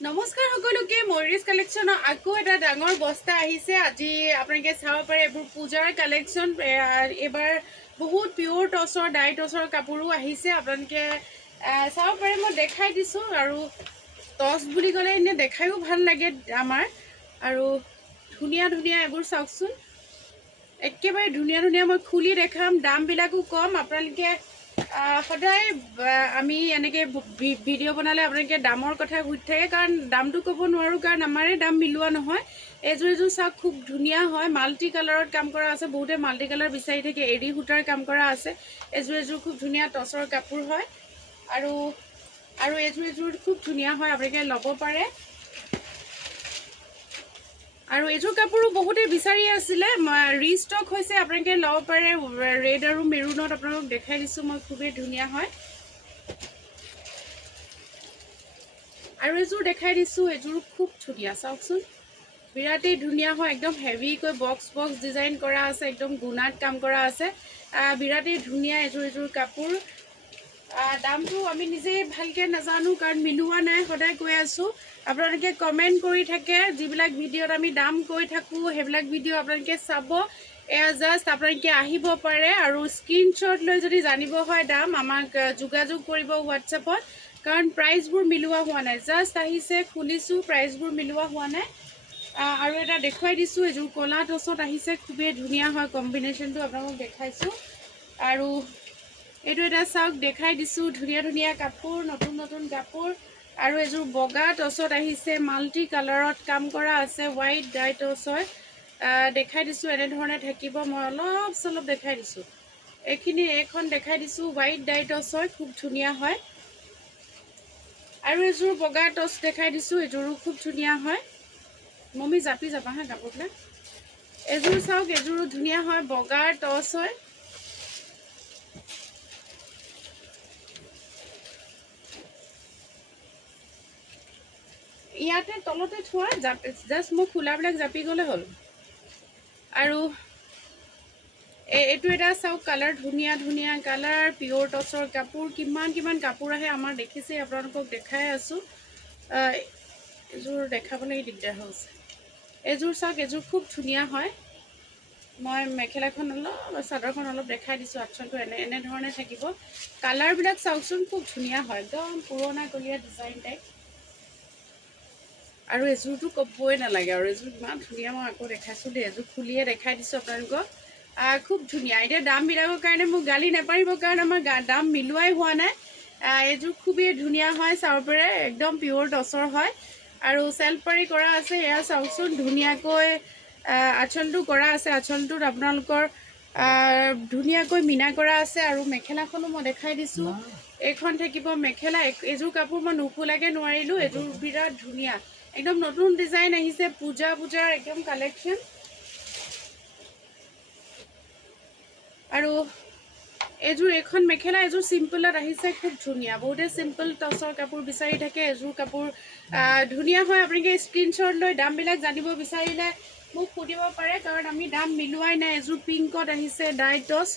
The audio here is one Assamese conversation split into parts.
নমস্কাৰ সকলোকে ময়ূৰীজ কালেকশ্যনৰ আকৌ এটা ডাঙৰ বস্তা আহিছে। আজি আপোনালোকে চাব পাৰে এইবোৰ পূজাৰ কালেকশ্যন। এবাৰ বহুত পিয়ৰ টচৰ ডাই টচৰ কাপোৰো আহিছে। আপোনালোকে চাব পাৰে, মই দেখাই দিছোঁ। আৰু টচ বুলি ক'লে এনে দেখায়ো ভাল লাগে আমাৰ। আৰু ধুনীয়া ধুনীয়া এইবোৰ চাওকচোন, একেবাৰে ধুনীয়া ধুনীয়া। মই খুলি দেখাম, দামবিলাকো কম। আপোনালোকে সদায় আমি এনেকৈ ভিডিঅ' বনালে আপোনালোকে দামৰ কথা সুধি থাকে, কাৰণ দামটো ক'ব নোৱাৰোঁ, কাৰণ আমাৰে দাম মিলোৱা নহয়। এযোৰ চাওক, খুব ধুনীয়া হয়। মাল্টি কালাৰত কাম কৰা আছে, বহুতে মাল্টি কালাৰ বিচাৰি থাকে। এৰী সূতাৰ কাম কৰা আছে। এযোৰ খুব ধুনীয়া টচৰ কাপোৰ হয়। আৰু এযোৰ খুব ধুনীয়া হয়, আপোনালোকে ল'ব পাৰে। আৰু এযোৰ কাপোৰো বহুতে বিচাৰি আছিলে, ৰিষ্টক হৈছে, আপোনালোকে ল'ব পাৰে। ৰেড আৰু মেৰুনত আপোনালোকক দেখাই দিছোঁ মই, খুবেই ধুনীয়া হয়। আৰু এযোৰ দেখাই দিছোঁ, এযোৰ খুব ধুনীয়া, চাওকচোন, বিৰাটেই ধুনীয়া হয়। একদম হেভিকৈ বক্স ডিজাইন কৰা আছে, একদম গুণাত কাম কৰা আছে। বিৰাটেই ধুনীয়া এযোৰ কাপোৰ। দামটো আমি নিজেই ভালকৈ নাজানো, কাৰণ মিলোৱা নাই। সদায় কৈ আছোঁ, আপোনালোকে কমেণ্ট কৰি থাকে। যিবিলাক ভিডিঅ'ত আমি দাম কৈ থাকোঁ, সেইবিলাক ভিডিঅ' আপোনালোকে চাব। এয়া জাষ্ট আপোনালোকে আহিব পাৰে, আৰু স্ক্ৰীনশ্বট লৈ যদি জানিব হয় দাম, আমাক যোগাযোগ কৰিব হোৱাটছএপত, কাৰণ প্ৰাইচবোৰ মিলোৱা হোৱা নাই। জাষ্ট আহিছে, খুলিছোঁ, প্ৰাইচবোৰ মিলোৱা হোৱা নাই। আৰু এটা দেখুৱাই দিছোঁ, এযোৰ ক'লা টচত আহিছে, খুবেই ধুনীয়া হয়। কম্বিনেশ্যনটো আপোনালোকক দেখাইছোঁ। আৰু এইটো এটা চাওক, দেখাই দিছোঁ, ধুনীয়া ধুনীয়া কাপোৰ, নতুন নতুন কাপোৰ। আৰু এযোৰ বগা টচত আহিছে, মাল্টি কালাৰত কাম কৰা আছে, হোৱাইট ডাই টচ হয়। দেখাই দিছোঁ, এনেধৰণে থাকিব। মই অলপ চলপ দেখাই দিছোঁ। এইখন দেখাই দিছোঁ, হোৱাইট ডাই টচ হয়, খুব ধুনীয়া হয়। আৰু এযোৰ বগা টচ দেখাই দিছোঁ, এযোৰো খুব ধুনীয়া হয়। মমি জাপি যাবা হা কাপোৰবিলাক। এযোৰ চাওক, এযোৰো ধুনীয়া হয়, বগাৰ টচ হয়। ইয়াতে তলতে থোৱা, জাষ্ট মই খোলাবিলাক জাপি গ'লে হ'ল। আৰু এইটো এটা চাওক, কালাৰ ধুনীয়া ধুনীয়া কালাৰ, পিয়ৰ টচৰ কাপোৰ। কিমান কাপোৰ আহে আমাৰ দেখিছে, আপোনালোকক দেখাই আছোঁ। এযোৰ দেখাবলৈ দিগদাৰ হৈছে। এযোৰ চাওক, এযোৰ খুব ধুনীয়া হয়। মই মেখেলাখন অলপ, চাদৰখন অলপ দেখাই দিছোঁ। আঁচলটো এনেধৰণে থাকিব। কালাৰবিলাক চাওকচোন, খুব ধুনীয়া হয়, একদম পুৰণা কলীয়া ডিজাইন টাইপ। আৰু এযোৰটো ক'বই নালাগে, আৰু এযোৰ ইমান ধুনীয়া। মই আকৌ দেখাইছোঁ দেই, এযোৰ খুলিয়ে দেখাই দিছোঁ আপোনালোকক। খুব ধুনীয়া। এতিয়া দামবিলাকৰ কাৰণে মোক গালি নাপাৰিব, কাৰণ আমাৰ দাম মিলোৱাই হোৱা নাই। এযোৰ খুবেই ধুনীয়া হয়, চাব পাৰে, একদম পিয়ৰ টচৰ হয়। আৰু চেল্ফ পাৰি কৰা আছে, এয়া চাওকচোন, ধুনীয়াকৈ আঁচলটো কৰা আছে। আঁচলটোত আপোনালোকৰ ধুনীয়াকৈ মিনা কৰা আছে। আৰু মেখেলাখনো মই দেখাই দিছোঁ। এইখন থাকিব মেখেলা। এযোৰ কাপোৰ মই নুখোলাকৈ নোৱাৰিলোঁ। এযোৰ বিৰাট ধুনীয়া, একদম নতুন ডিজাইন আহিছে, পূজাৰ একদম কালেকশ্যন। আৰু এইখন মেখেলা, এযোৰ চিম্পলত আহিছে, খুব ধুনীয়া। বহুতে চিম্পল টচৰ কাপোৰ বিচাৰি থাকে। এযোৰ কাপোৰ ধুনীয়া হয়। আপোনালোকে স্ক্ৰীনশ্বট লৈ দামবিলাক জানিব বিচাৰিলে মোক সুধিব পাৰে, কাৰণ আমি দাম মিলোৱাই নাই। এযোৰ পিংকত আহিছে, ডাই টচ।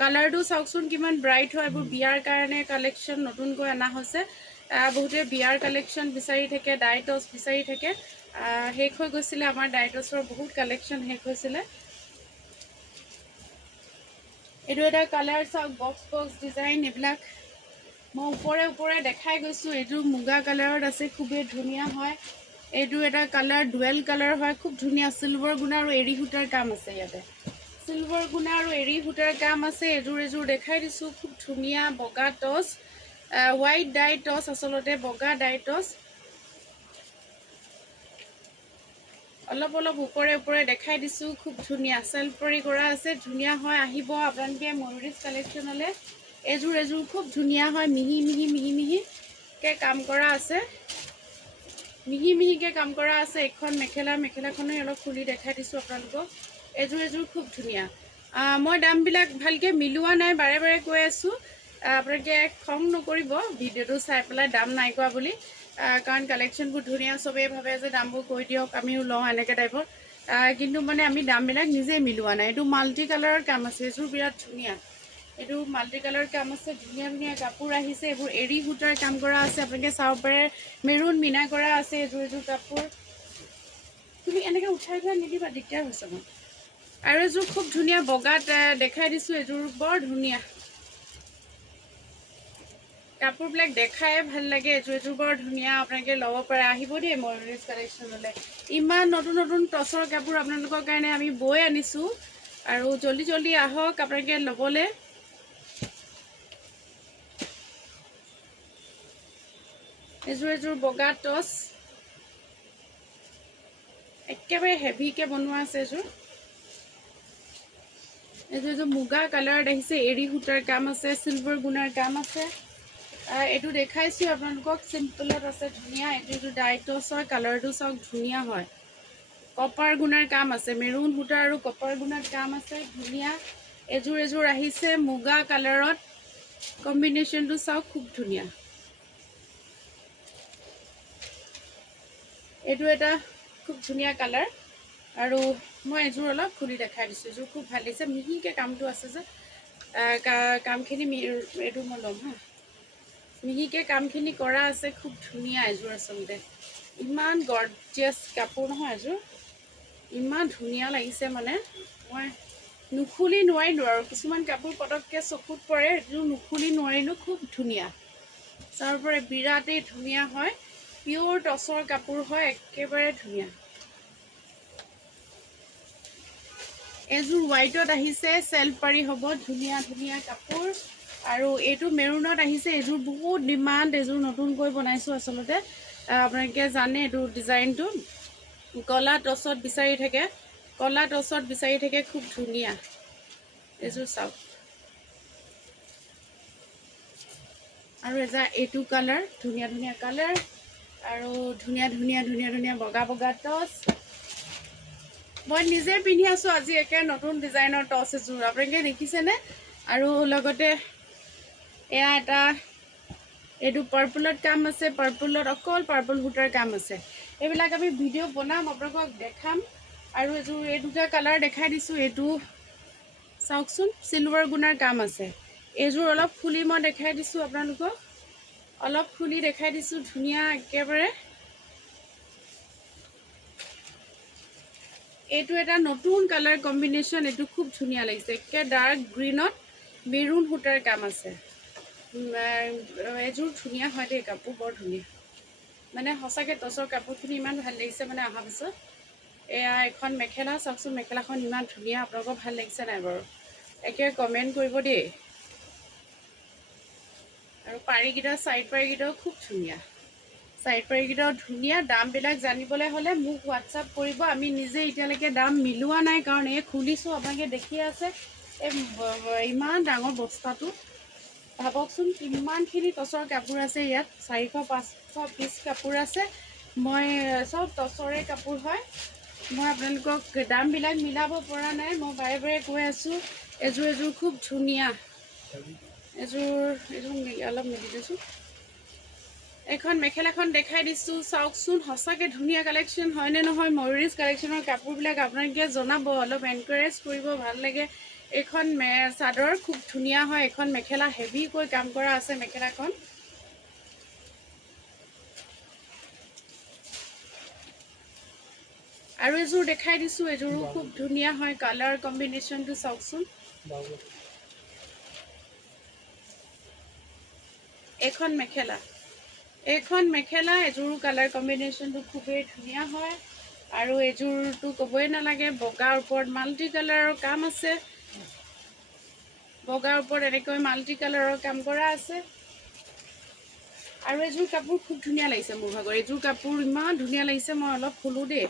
কালাৰটো চাওকচোন, কিমান ব্ৰাইট হয়। এইবোৰ বিয়াৰ কাৰণে কালেকশ্যন নতুনকৈ অনা হৈছে। বহুতে বিয়াৰ কালেকশ্যন বিচাৰি থাকে, ডাই টচ বিচাৰি থাকে। শেষ হৈ গৈছিলে আমাৰ ডাই টচৰ বহুত কালেকশ্যন শেষ হৈছিলে। এইটো এটা কালাৰ চাওক, বক্স ডিজাইন। এইবিলাক মই ওপৰে দেখাই গৈছোঁ। এইযোৰ মুগা কালাৰত আছে, খুবেই ধুনীয়া হয়। এইটো এটা কালাৰ, ডুৱেল কালাৰ হয়, খুব ধুনীয়া। চিলভাৰ গুণা আৰু এৰী সূতাৰ কাম আছে। ইয়াতে চিলভাৰ গুণা আৰু এৰী সূতাৰ কাম আছে। এযোৰ দেখাই দিছোঁ, খুব ধুনীয়া বগা টচ, হোৱাইট ডাই টচ, আচলতে বগা ডাই টচ। অলপ ওপৰে দেখাই দিছোঁ, খুব ধুনীয়া। চেল্ফ কৰি কৰা আছে, ধুনীয়া হয়। আহিব আপোনালোকে ময়ূৰীজ কালেকশ্যনলৈ। এযোৰ খুব ধুনীয়া হয়, মিহিকৈ কাম কৰা আছে, মিহিকৈ কাম কৰা আছে। এইখন মেখেলাখনে অলপ খুলি দেখাই দিছোঁ আপোনালোকক। এযোৰ খুব ধুনীয়া। মই দামবিলাক ভালকৈ মিলোৱা নাই, বাৰে কৈ আছোঁ। আপোনালোকে খং নকৰিব ভিডিঅ'টো চাই পেলাই, দাম নাই কোৱা বুলি, কাৰণ কালেকশ্যনবোৰ ধুনীয়া। চবেই ভাবে যে দামবোৰ কৈ দিয়ক, আমিও লওঁ, এনেকৈ টাইপৰ। কিন্তু মানে আমি দামবিলাক নিজেই মিলোৱা নাই। এইটো মাল্টি কালাৰৰ কাম আছে, এযোৰ বিৰাট ধুনীয়া। এইটো মাল্টি কালাৰ কাম আছে, ধুনীয়া ধুনীয়া কাপোৰ আহিছে, এইবোৰ এৰী সূতাৰ কাম কৰা আছে, আপোনালোকে চাব পাৰে। মেৰুন মিনা কৰা আছে এযোৰ কাপোৰ। তুমি এনেকৈ উঠাই উঠাই নিদিবা, দিগদাৰ হৈছে মোৰ। আৰু এযোৰ খুব ধুনীয়া বগাত দেখাই দিছোঁ, এযোৰ বৰ ধুনীয়া। কাপোৰবিলাক দেখাই ভাল লাগে, এযোৰ বৰ ধুনীয়া, আপোনালোকে ল'ব পাৰে। আহিব দেই ময়ূৰীজ কালেকশ্যনলৈ। ইমান নতুন নতুন টচৰ কাপোৰ আপোনালোকৰ কাৰণে আমি বৈ আনিছোঁ, আৰু জল্দি জল্দি আহক আপোনালোকে ল'বলৈ। এযোৰ বগা টচ, একেবাৰে হেভিকৈ বনোৱা আছে এযোৰ মুগা কালাৰত আহিছে, এৰী সূতাৰ কাম আছে, চিলভাৰ গুণাৰ কাম আছে। এইটো দেখাইছোঁ আপোনালোকক, চিম্পলত আছে, ধুনীয়া। এইটো ডাই টচৰ, কালাৰটো চাওক ধুনীয়া হয়। কপাৰ গুণাৰ কাম আছে, মেৰুন সূতা আৰু কপাৰ গুণাৰ কাম আছে, ধুনীয়া। এযোৰ আহিছে মুগা কালাৰত, কম্বিনেশ্যনটো চাওক খুব ধুনীয়া। এইটো এটা খুব ধুনীয়া কালাৰ, আৰু মই এযোৰ অলপ খুলি দেখাই দিছোঁ। এযোৰ খুব ভাল লাগিছে, মিহিকৈ কামটো আছে যে, কামখিনি এইটো মই ল'ম হা। মিহিকৈ কামখিনি কৰা আছে, খুব ধুনীয়া এযোৰ। আচলতে ইমান গৰ্জিয়াছ কাপোৰ নহয় এযোৰ, ইমান ধুনীয়া লাগিছে, মানে মই নুখুলি নোৱাৰিলোঁ। আৰু কিছুমান কাপোৰ পটককৈ চকুত পৰে, এযোৰ নুখুলি নোৱাৰিলোঁ, খুব ধুনীয়া। তাৰপৰা বিৰাটেই ধুনীয়া হয়, পিয়'ৰ টচৰ কাপোৰ হয়, একেবাৰে ধুনীয়া। এযোৰ হোৱাইটত আহিছে, চেল্ফ পাৰি হ'ব, ধুনীয়া ধুনীয়া কাপোৰ। আৰু এইটো মেৰুনত আহিছে, এযোৰ বহুত ডিমাণ্ড, এযোৰ নতুনকৈ বনাইছোঁ আচলতে। আপোনালোকে জানে এইটো ডিজাইনটো, কলা টচত বিচাৰি থাকে, কলা টচত বিচাৰি থাকে, খুব ধুনীয়া এযোৰ চাওক। আৰু এইটো কালাৰ, ধুনীয়া ধুনীয়া কালাৰ, আৰু ধুনীয়া ধুনীয়া বগা বগা টচ। মই নিজে পিন্ধি আছোঁ আজি, একে নতুন ডিজাইনৰ টচ এযোৰ, আপোনালোকে দেখিছেনে? আৰু লগতে এয়া এটা, এইটো পাৰ্পলত কাম আছে, পাৰ্পলত অকল পাৰ্পল সূতাৰ কাম আছে। এইবিলাক আমি ভিডিঅ' বনাম, আপোনালোকক দেখাম। আৰু এই দুটা কালাৰ দেখাই দিছোঁ। এইটো চাওকচোন, চিলভাৰ গুণাৰ কাম আছে। এইযোৰ অলপ খুলি মই দেখাই দিছোঁ আপোনালোকক, অলপ খুলি দেখাই দিছোঁ, ধুনীয়া একেবাৰে। এইটো এটা নতুন কালাৰ কম্বিনেশ্যন, এইটো খুব ধুনীয়া লাগিছে, একে ডাৰ্ক গ্ৰীণত মেৰুন সূতাৰ কাম আছে। এযোৰ ধুনীয়া হয় দেই, কাপোৰ বৰ ধুনীয়া, মানে সঁচাকৈ টচৰ কাপোৰখিনি ইমান ভাল লাগিছে। মানে অহাৰ পিছত এয়া এখন মেখেলা চাওকচোন, মেখেলাখন ইমান ধুনীয়া, আপোনালোকৰ ভাল লাগিছে নাই বাৰু? একে কমেণ্ট কৰিব দেই। আৰু পাৰিকেইটা, ছাইড পাৰিকেইটাও খুব ধুনীয়া, ছাইড পাৰিকেইটাও ধুনীয়া। দামবিলাক জানিবলৈ হ'লে মোক হোৱাটছআপ কৰিব। আমি নিজে এতিয়ালৈকে দাম মিলোৱা নাই, কাৰণ এই খুলিছোঁ, আপোনালোকে দেখিয়ে আছে। ইমান ডাঙৰ বস্তাটো, ভাবকচোন কিমানখিনি টচৰ কাপোৰ আছে ইয়াত। 400-500 পিচ কাপোৰ আছে। মই চব টচৰে কাপোৰ হয়। মই আপোনালোকক দামবিলাক মিলাব পৰা নাই, মই বাৰে বাৰে কৈ আছোঁ। এযোৰ খুব ধুনীয়া, এযোৰ অলপ মেলি দিছোঁ। এখন মেখেলাখন দেখাই দিছোঁ, চাওকচোন, সঁচাকৈ ধুনীয়া কালেকশ্যন হয়নে নহয়? ময়ূৰীজ কালেকশ্যনৰ কাপোৰবিলাক আপোনালোকে জনাব, অলপ এনকাৰেজ কৰিব, ভাল লাগে। এইখন চাদৰ খুব ধুনীয়া হয়, এখন মেখেলা হেভিকৈ কাম কৰা আছে মেখেলাখন। আৰু এযোৰ দেখাই দিছোঁ, এযোৰো খুব ধুনীয়া হয়, কালাৰ কম্বিনেশ্যনটো চাওকচোন। এইখন মেখেলা, এযোৰো কালাৰ কম্বিনেশ্যনটো খুবেই ধুনীয়া হয়। আৰু এযোৰটো ক'বই নালাগে, বগাৰ ওপৰত মাল্টি কালাৰৰ কাম আছে, বগাৰ ওপৰত এনেকৈ মাল্টি কালাৰৰ কাম কৰা আছে। আৰু এযোৰ কাপোৰ খুব ধুনীয়া লাগিছে মোৰ ভাগৰ, এযোৰ কাপোৰ ইমান ধুনীয়া লাগিছে। মই অলপ খোলোঁ দেই,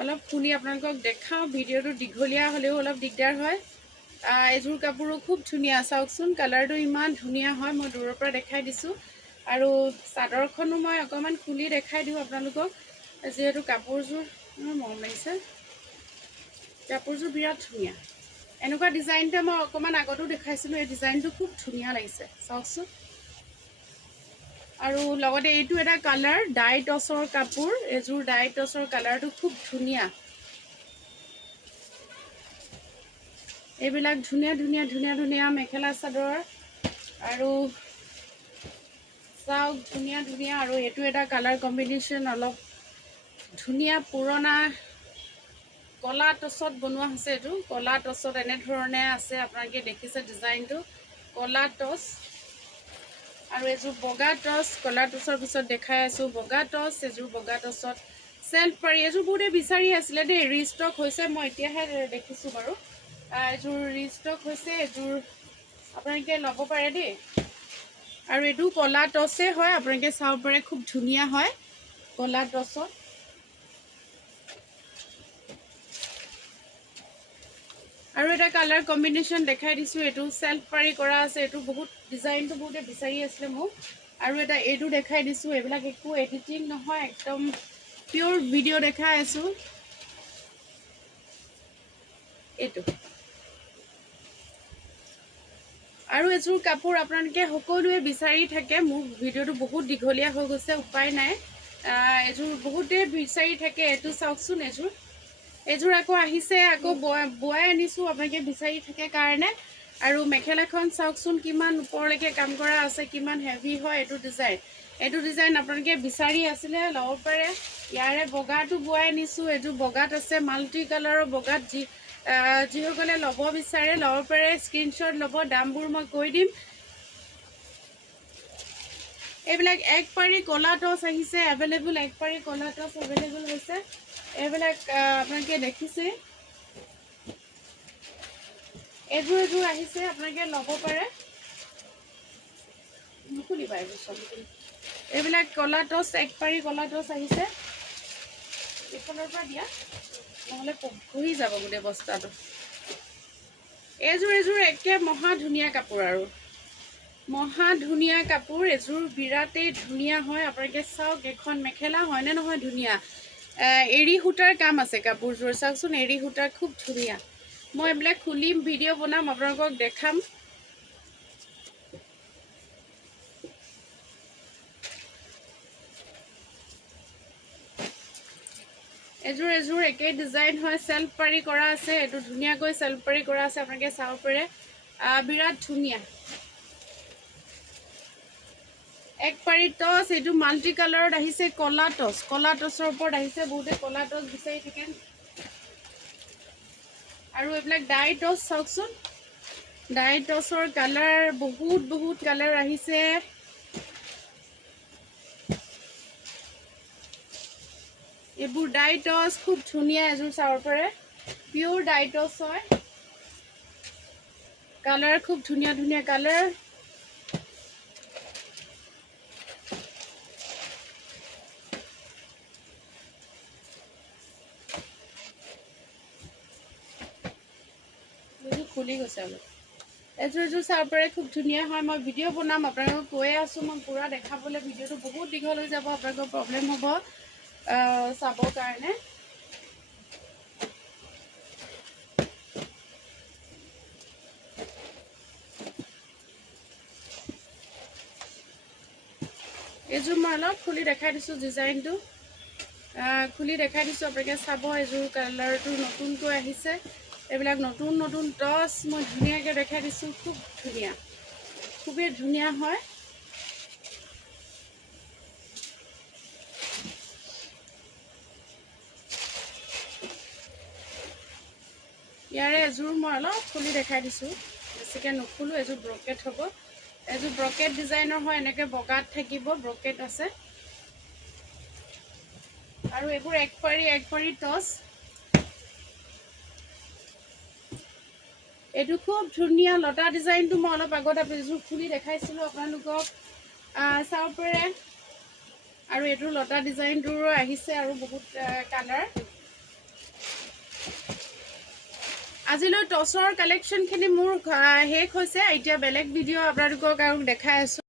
অলপ খুলি আপোনালোকক দেখাওঁ। ভিডিঅ'টো দীঘলীয়া হ'লেও অলপ দিগদাৰ হয়। এযোৰ কাপোৰো খুব ধুনীয়া, চাওকচোন, কালাৰটো ইমান ধুনীয়া হয়। মই দূৰৰ পৰা দেখাই দিছোঁ। আৰু চাদৰখনো মই অকণমান খুলি দেখাই দিওঁ আপোনালোকক, যিহেতু কাপোৰযোৰ মৰম লাগিছে, কাপোৰযোৰ বিৰাট ধুনীয়া। এনেকুৱা ডিজাইনতে মই অকণমান আগতো দেখাইছিলোঁ, এই ডিজাইনটো খুব ধুনীয়া লাগিছে, চাওকচোন। আৰু লগতে এইটো এটা কালাৰ, ডাই টচৰ কাপোৰ, এযোৰ ডাই টচৰ কালাৰটো খুব ধুনীয়া। এইবিলাক ধুনীয়া ধুনীয়া ধুনীয়া ধুনীয়া মেখেলা চাদৰ আৰু চাওক ধুনীয়া ধুনীয়া আৰু এইটো এটা কালাৰ কম্বিনেশ্যন অলপ ধুনীয়া পুৰণা কলা টছত বনোৱা হৈছে এইটো কলা টছত এনেধৰণে আছে আপোনালোকে দেখিছে ডিজাইনটো কলা টছ আৰু এযোৰ বগা টছ কলা টছৰ পিছত দেখাই আছোঁ বগা টছ এযোৰ বগা টছত চেল্ফ পাৰি এযোৰ বহুতে বিচাৰি আছিলে দেই ৰিষ্টক হৈছে মই এতিয়াহে দেখিছোঁ বাৰু এযোৰ ৰিষ্টক হৈছে এযোৰ আপোনালোকে ল'ব পাৰে দেই আৰু এইটো কলা টছে হয় আপোনালোকে চাব পাৰে খুব ধুনীয়া হয় কলা টছত আৰু এটা কালাৰ কম্বিনেশ্যন দেখাই দিছোঁ এইটো চেল্ফ পাৰি কৰা আছে এইটো বহুত ডিজাইনটো বহুতে বিচাৰি আছিলে মোক আৰু এটা এইটো দেখাই দিছোঁ এইবিলাক একো এডিটিং নহয় একদম পিয়'ৰ ভিডিঅ' দেখাই আছোঁ এইটো আৰু এযোৰ কাপোৰ আপোনালোকে সকলোৱে বিচাৰি থাকে মোৰ ভিডিঅ'টো বহুত দীঘলীয়া হৈ গৈছে উপায় নাই এযোৰ বহুতে বিচাৰি থাকে এইটো চাওকচোন এযোৰ আকৌ আহিছে আকৌ বোৱাই আনিছোঁ আপোনালোকে বিচাৰি থাকে কাৰণে আৰু মেখেলাখন চাওকচোন কিমান ওপৰলৈকে কাম কৰা আছে কিমান হেভি হয় এইটো ডিজাইন আপোনালোকে বিচাৰি আছিলে ল'ব পাৰে ইয়াৰে বগাটো বোৱাই আনিছোঁ এইযোৰ বগাত আছে মাল্টি কালাৰৰ বগাত যিসকলে ল'ব বিচাৰে ল'ব পাৰে স্ক্ৰীনশ্বট ল'ব দামবোৰ মই কৈ দিম এইবিলাক এক পাৰি কলা টছ আহিছে এভেইলেবল এক পাৰি কলা টছ এভেইলেবল হৈছে এইবিলাক আপোনালোকে দেখিছে এযোৰ আহিছে আপোনালোকে ল'ব পাৰে নুখুলিবা এইবিলাক কলা টছ এক পাৰি কলা টছ আহিছে এইফালৰ পৰা দিয়া নহ'লে ঘূৰি যাব গোটেই বস্তাটো এযোৰ একে মহা ধুনীয়া কাপোৰ আৰু মহা ধুনীয়া কাপোৰ এযোৰ বিৰাটেই ধুনীয়া হয় আপোনালোকে চাওক এখন মেখেলা হয়নে নহয় ধুনীয়া এৰী সূতাৰ কাম আছে কাপোৰযোৰ চাওকচোন এৰী সূতাৰ খুব ধুনীয়া মই এইবিলাক খুলিম ভিডিঅ' বনাম আপোনালোকক দেখাম এযোৰ একেই ডিজাইন হয় চেল্ফ পাৰি কৰা আছে এইটো ধুনীয়াকৈ চেল্ফ পাৰি কৰা আছে আপোনালোকে চাব পাৰে বিৰাট ধুনীয়া এক পাৰি টছ এইটো মাল্টি কালাৰত আহিছে কলা টছৰ ওপৰত আহিছে বহুতে কলা টছ বিচাৰি থাকে আৰু এইবিলাক ডাই টছ চাওকচোন ডাই টছৰ কালাৰ বহুত কালাৰ আহিছে এইবোৰ ডাই টছ খুব ধুনীয়া এযোৰ চাব পাৰে পিয়'ৰ ডাই টছ হয় কালাৰ খুব ধুনীয়া ধুনীয়া কালাৰ খুলি গৈছে অলপ এযোৰ চাব পাৰে খুব ধুনীয়া হয় মই ভিডিঅ' বনাম আপোনালোকক কৈয়ে আছোঁ মই পূৰা দেখাবলৈ ভিডিঅ'টো বহুত দীঘল হৈ যাব আপোনালোকৰ প্ৰব্লেম হ'ব চাবৰ কাৰণে এযোৰ মই অলপ খুলি দেখাই দিছোঁ ডিজাইনটো খুলি দেখাই দিছোঁ আপোনালোকে চাব এযোৰ কালাৰটো নতুনকৈ আহিছে এইবিলাক নতুন টছ মই ধুনীয়াকৈ দেখাই দিছোঁ খুব ধুনীয়া খুবেই ধুনীয়া হয় ইয়াৰে এযোৰ মই অলপ খুলি দেখাই দিছোঁ বেছিকৈ নুখুলোঁ এযোৰ ব্ৰকেট হ'ব এযোৰ ব্ৰকেট ডিজাইনৰ হয় এনেকৈ বগাত থাকিব ব্ৰকেট আছে আৰু এইবোৰ এক পাৰি টছ এইটো খুব ধুনীয়া লতা ডিজাইনটো মই অলপ আগত এযোৰ খুলি দেখাইছিলোঁ আপোনালোকক চাব পাৰে আৰু এইটো লতা ডিজাইনটোৰো আহিছে আৰু বহুত কালাৰ আজিলৈ টছৰ কালেকশ্যনখিনি মোৰ শেষ হৈছে এতিয়া বেলেগ ভিডিঅ' আপোনালোকক আৰু দেখাই আছোঁ